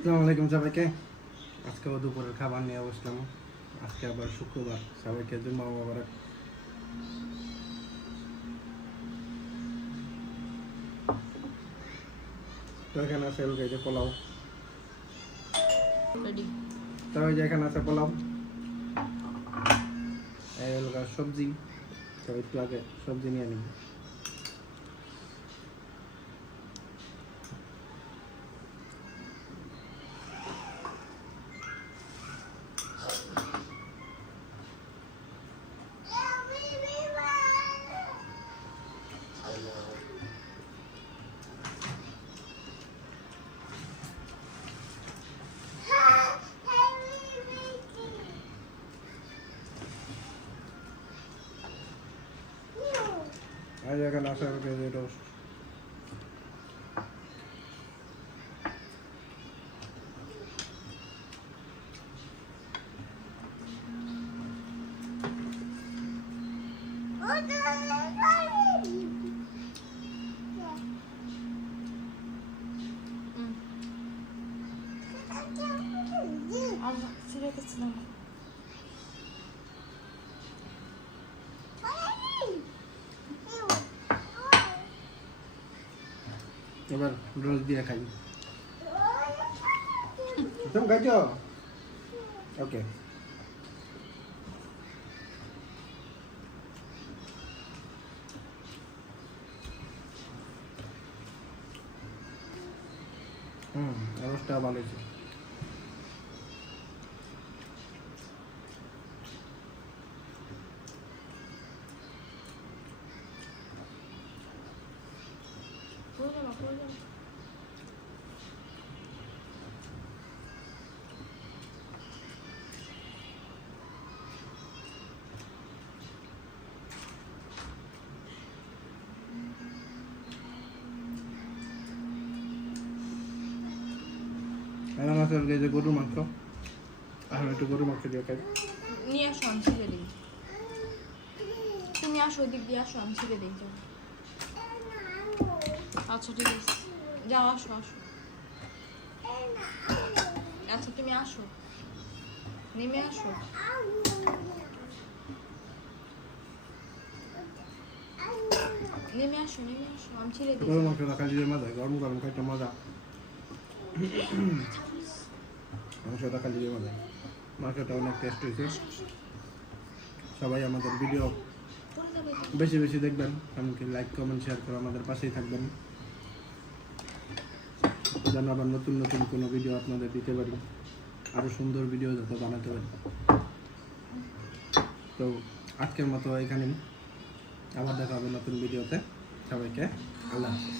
আসসালামু আলাইকুম সবাইকে। আজকে দুপুরের খাবার নিয়ে বসলাম। আজকে আবার শুক্রবার, সবাইকে জুম্মা মুবারক। তো এখানে আছে এই যে পোলাও, তো ওই যে এখানে আছে পোলাও, এই হলো সবজি। তো একটু আগে সবজি নিয়ে নিব। আর এখানে আছে রোস্ট। Allah sürekli sinema. এবার রোস্ট দিয়ে খাই। তুমি খাইছো? ওকে। রোস্টটা ভালো হয়েছে। Koyacağım. এখানে আছে এই যে গরুর মাংস, আর একটু গরুর মাংস দিয়ে খাই। নিয়ে আসো আমি ছিঁড়ে দিই। তুমি আসো ওই দিক দিয়ে আসো আমি ছিঁড়ে দিই যাও। আচ্ছা ঠিক আছে যাও আসো আসো। আচ্ছা তুমি আসো নেমে আসো। নেমে আসো আমি ছিঁড়ে দিই। গরুর মাংসটা খাইলে মজা, গরম গরম খাইতে মজা। মাংসটা খাইলে মজা, মাংসটা অনেক টেস্ট হয়েছে। সবাই আমাদের ভিডিও বেশি বেশি দেখবেন, এমনকি লাইক কমেন্ট শেয়ার করে আমাদের পাশেই থাকবেন, যেন আবার নতুন নতুন কোনো ভিডিও আপনাদের দিতে পারি, আরও সুন্দর ভিডিও যাতে বানাতে পারি। তো আজকের মতো এখানেই, আবার দেখা হবে নতুন ভিডিওতে। সবাইকে আল্লাহ হাফেজ।